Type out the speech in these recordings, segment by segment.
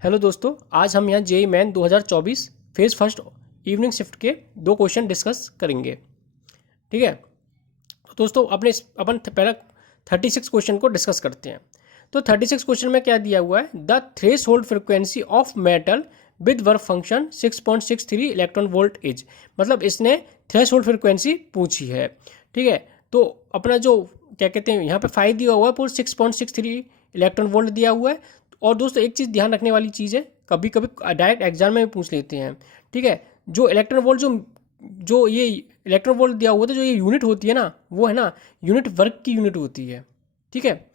Hello दोस्तों, आज हम यहाँ JEE main 2024 phase first evening shift के दो क्वेश्चन डिस्कस करेंगे। ठीक है, तो दोस्तों अपन पहला 36 क्वेश्चन को डिस्कस करते हैं। तो 36 क्वेश्चन में क्या दिया हुआ है, the threshold frequency of metal with work function 6.63 electron volt is. मतलब इसने थ्रेश होल्ड फ्रिक्वेंसी पूछी है। ठीक है, तो अपना जो क्या कहते हैं यहाँ पे फाइव दिया हुआ है पूरा 6.63 इलेक्ट्रॉन वोल्ट दिया हुआ है। और दोस्तों एक चीज़ ध्यान रखने वाली चीज़ है, कभी कभी डायरेक्ट एग्जाम में भी पूछ लेते हैं। ठीक है, जो इलेक्ट्रॉन वोल्ट जो ये इलेक्ट्रॉन वोल्ट दिया हुआ था, जो ये यूनिट होती है ना, वो है ना यूनिट वर्क की यूनिट होती है। ठीक है,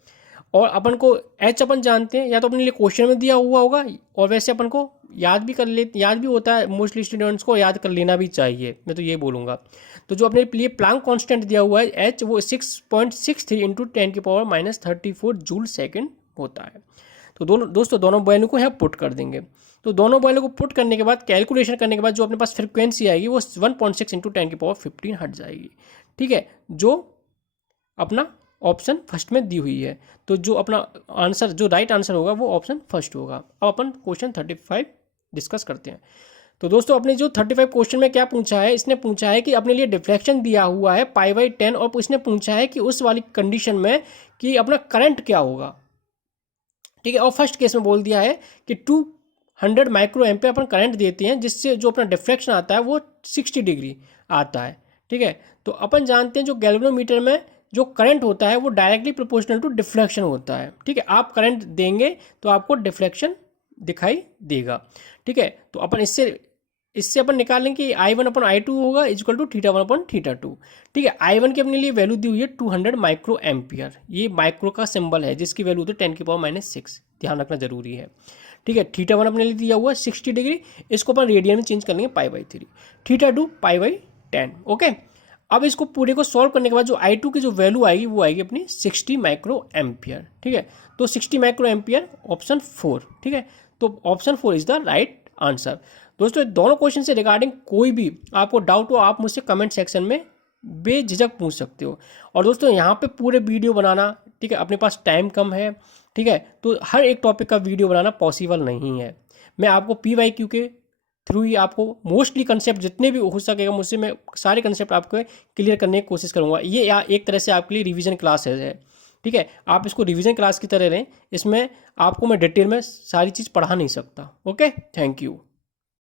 और अपन को एच अपन जानते हैं, या तो अपने लिए क्वेश्चन में दिया हुआ होगा, और वैसे अपन को याद भी होता है, मोस्टली स्टूडेंट्स को याद कर लेना भी चाहिए, मैं तो ये बोलूँगा। तो जो अपने लिए प्लांक कांस्टेंट दिया हुआ है एच, वो 6.63 इंटू 10⁻34 जूल सेकेंड होता है। तो दोनों वैल्यू को यहाँ पुट कर देंगे। तो दोनों वैल्यू को पुट करने के बाद, कैलकुलेशन करने के बाद जो अपने पास फ्रिक्वेंसी आएगी वो 1.6 इंटू 10⁻15 हट जाएगी। ठीक है, जो अपना ऑप्शन फर्स्ट में दी हुई है। तो जो अपना आंसर, जो राइट आंसर होगा वो ऑप्शन फर्स्ट होगा। अब अपन क्वेश्चन 35 डिस्कस करते हैं। तो दोस्तों अपने जो 35 क्वेश्चन में क्या पूछा है, इसने पूछा है कि अपने लिए डिफ्लेक्शन दिया हुआ है π/10, और इसने पूछा है कि उस वाली कंडीशन में कि अपना करंट क्या होगा। ठीक है, और फर्स्ट केस में बोल दिया है कि 200 माइक्रो एम्पियर अपन करंट देते हैं, जिससे जो अपना डिफ्लेक्शन आता है वो 60 डिग्री आता है। ठीक है, तो अपन जानते हैं जो गैल्वेनोमीटर में जो करंट होता है वो डायरेक्टली प्रोपोर्शनल टू डिफ्लेक्शन होता है। ठीक है, आप करंट देंगे तो आपको डिफ्लेक्शन दिखाई देगा। ठीक है, तो अपन इससे अपन निकालेंगे कि I1/I2 होगा इक्वल टू θ1/θ2। ठीक है, I1 की अपने लिए वैल्यू दी हुई है 200 माइक्रो एम्पियर। ये माइक्रो का सिंबल है, जिसकी वैल्यू होती है 10⁻⁻6। ध्यान रखना जरूरी है। ठीक है, θ1 अपने लिए दिया हुआ है 60 डिग्री, इसको अपन रेडियन में चेंज कर लेंगे π/3, θ2 π/10। ओके, अब इसको पूरे को सॉल्व करने के बाद जो I2 की जो वैल्यू आएगी वो आएगी अपनी 60 माइक्रो एम्पियर। ठीक है, तो 60 माइक्रो एम्पियर ऑप्शन 4। ठीक है, तो option 4 is the right answer. दोस्तों दोनों क्वेश्चन से रिगार्डिंग कोई भी आपको डाउट हो, आप मुझसे कमेंट सेक्शन में बेझिझक पूछ सकते हो। और दोस्तों यहाँ पे पूरे वीडियो बनाना, ठीक है, अपने पास टाइम कम है। ठीक है, तो हर एक टॉपिक का वीडियो बनाना पॉसिबल नहीं है। मैं आपको PYQ के थ्रू ही आपको मोस्टली कंसेप्ट जितने भी हो सकेगा मुझसे, मैं सारे कंसेप्ट आपको क्लियर करने की कोशिश करूँगा। ये एक तरह से आपके लिए रिवीजन क्लास है। ठीक है, आप इसको रिवीजन क्लास की तरह लें, इसमें आपको मैं डिटेल में सारी चीज़ पढ़ा नहीं सकता। Okay, thank you.